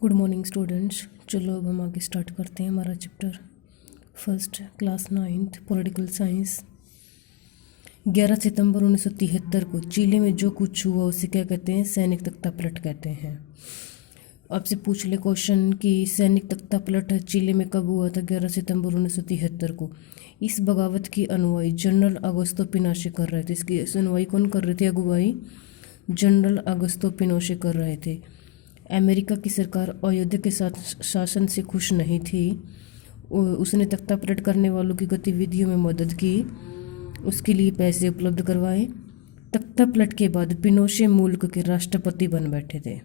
Good morning students. चलो अब हम आगे स्टार्ट करते हैं हमारा chapter first, class 9th political science. 11 सितंबर 1973 को चिली में जो कुछ हुआ उसे क्या कहते हैं? सैनिक तख्तापलट कहते हैं। आपसे पूछ ले क्वेश्चन कि सैनिक तख्तापलट चिली में कब हुआ था? 11 सितंबर 1973 को। इस बगावत की अगुवाई जनरल अगस्तो पिनोशे कर रहे थे। इसकी सुनवाई कौन कर रहे थे? अगुवाई जनरल अगस्तो पिनोशे कर रहे थे। अमेरिका की सरकार अयोध्या के साथ शासन से खुश नहीं थी। उसने तख्तापलट करने वालों की गतिविधियों में मदद की, उसके लिए पैसे उपलब्ध करवाए। तख्तापलट के बाद पिनोशे मुल्क के राष्ट्रपति बन बैठे थे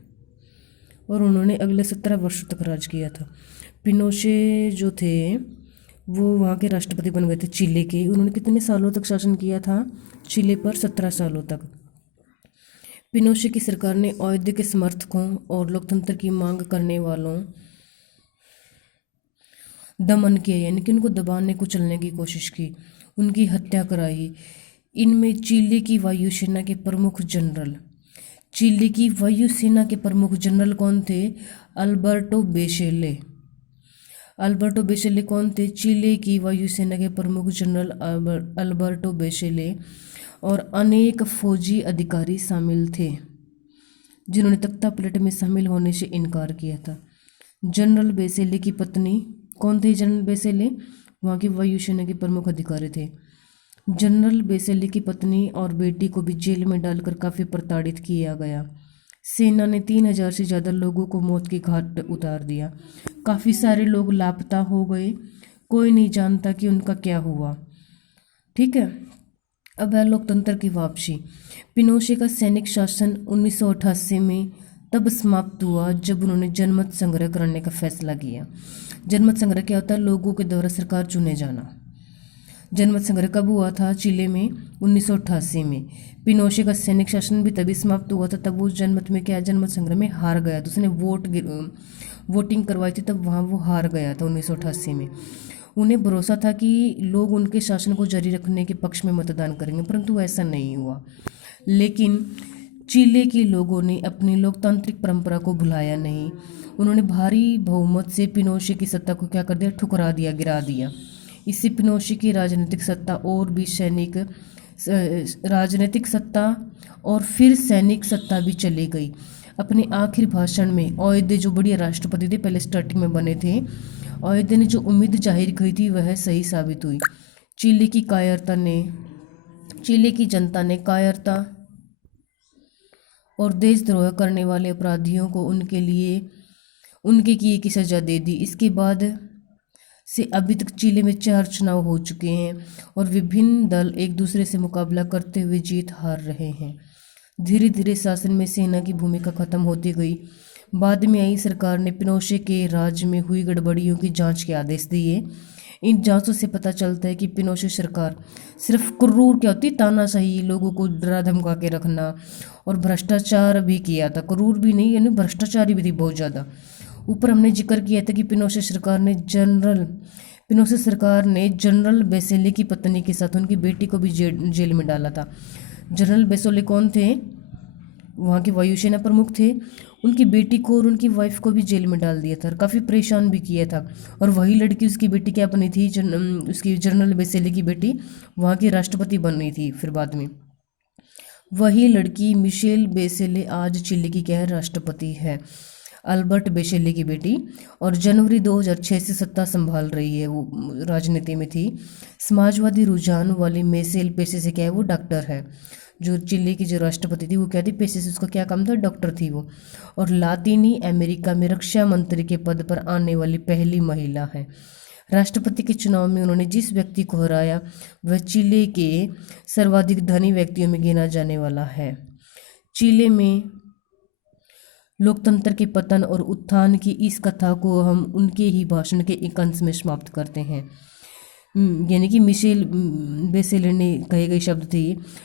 और उन्होंने अगले 17 वर्षों तक राज किया था। पिनोशे जो थे वो वहाँ के राष्ट्रपति बन गए थे चिले के। उन्होंने कितने सालों तक शासन किया था चिले पर? 17 सालों तक। पिनोशे की सरकार ने अयोध्या के समर्थकों और लोकतंत्र की मांग करने वालों दमन किया, यानी कि उनको दबाने कुचलने की कोशिश की, उनकी हत्या कराई। इनमें चिली की वायुसेना के प्रमुख जनरल चिली की वायुसेना के प्रमुख जनरल कौन थे? अल्बर्टो बेशेले। अल्बर्टो बेशेले कौन थे? चिली की वायुसेना के प्रमुख जनरल अल्बर्टो बेशेले और अनेक फौजी अधिकारी शामिल थे जिन्होंने तख्तापलट में शामिल होने से इनकार किया था। जनरल बेसेले की पत्नी कौन थे? जनरल बेसेले वहाँ की वायुसेना के प्रमुख अधिकारी थे। जनरल बेसेले की पत्नी और बेटी को भी जेल में डालकर काफ़ी प्रताड़ित किया गया। सेना ने 3000 से ज़्यादा लोगों को मौत के घाट उतार दिया। काफ़ी सारे लोग लापता हो गए, कोई नहीं जानता कि उनका क्या हुआ। ठीक है, अब है लोकतंत्र की वापसी। पिनोशे का सैनिक शासन 1988 में तब समाप्त हुआ जब उन्होंने जनमत संग्रह करने का फैसला किया। जनमत संग्रह क्या होता है? लोगों के द्वारा सरकार चुने जाना। जनमत संग्रह कब हुआ था चिले में? 1988 में। पिनोशे का सैनिक शासन भी तभी समाप्त हुआ था, तब वो जनमत में क्या, जनमत संग्रह में हार गया था। उसने वोटिंग करवाई थी, तब वहाँ वो हार गया था 1988 में। उन्हें भरोसा था कि लोग उनके शासन को जारी रखने के पक्ष में मतदान करेंगे, परंतु ऐसा नहीं हुआ। लेकिन चिले के लोगों ने अपनी लोकतांत्रिक परंपरा को भुलाया नहीं। उन्होंने भारी बहुमत से पिनोशे की सत्ता को क्या कर दिया? ठुकरा दिया, गिरा दिया। इससे पिनोशे की राजनीतिक सत्ता और भी राजनीतिक सत्ता और फिर सैनिक सत्ता भी चली गई। अपने आखिरी भाषण में अयोध्या जो बढ़िया राष्ट्रपति थे, पहले स्टार्टिंग में बने थे, अयोध्या ने जो उम्मीद जाहिर की थी वह सही साबित हुई। चिली की जनता ने कायरता और देशद्रोह करने वाले अपराधियों को उनके किए की सजा दे दी। इसके बाद से अभी तक चिली में 4 चुनाव हो चुके हैं और विभिन्न दल एक दूसरे से मुकाबला करते हुए जीत हार रहे हैं। धीरे धीरे शासन में सेना की भूमिका खत्म होती गई। बाद में आई सरकार ने पिनोशे के राज में हुई गड़बड़ियों की जांच के आदेश दिए। इन जांचों से पता चलता है कि पिनोशे सरकार सिर्फ क्रूर क्या होती, तानाशाही, लोगों को डरा धमका के रखना और भ्रष्टाचार भी किया था। क्रूर भी नहीं, यानी भ्रष्टाचारी भी थी बहुत ज़्यादा। ऊपर हमने जिक्र किया था कि पिनोशे सरकार ने जनरल बेसेले की पत्नी के साथ उनकी बेटी को भी जेल में डाला था। जनरल बेसेले कौन थे? वहाँ के वायुसेना प्रमुख थे। उनकी बेटी को और उनकी वाइफ को भी जेल में डाल दिया था और काफ़ी परेशान भी किया था। और वही लड़की, उसकी बेटी क्या बनी थी? उसकी जनरल बेसेले की बेटी वहाँ की राष्ट्रपति बन रही थी फिर बाद में। वही लड़की मिशेल बेसेले आज चिली की क्या है? राष्ट्रपति है, अल्बर्ट बेशेले की बेटी। और जनवरी 2006 से सत्ता संभाल रही है, वो राजनीति में थी। समाजवादी रुझान वाली मेसेल पेशे से क्या है? वो डॉक्टर है। जो चिली की जो राष्ट्रपति थी वो क्या थी? पेशे से उसका क्या काम था? डॉक्टर थी वो। और लातीनी अमेरिका में रक्षा मंत्री के पद पर आने वाली पहली महिला है। राष्ट्रपति के चुनाव में उन्होंने जिस व्यक्ति को हराया वह चिली के सर्वाधिक धनी व्यक्तियों में गिना जाने वाला है। चिली में लोकतंत्र के पतन और उत्थान की इस कथा को हम उनके ही भाषण के एक अंश में समाप्त करते हैं। यानी कि मिशेल बेसेले ने कहे गए शब्द थे,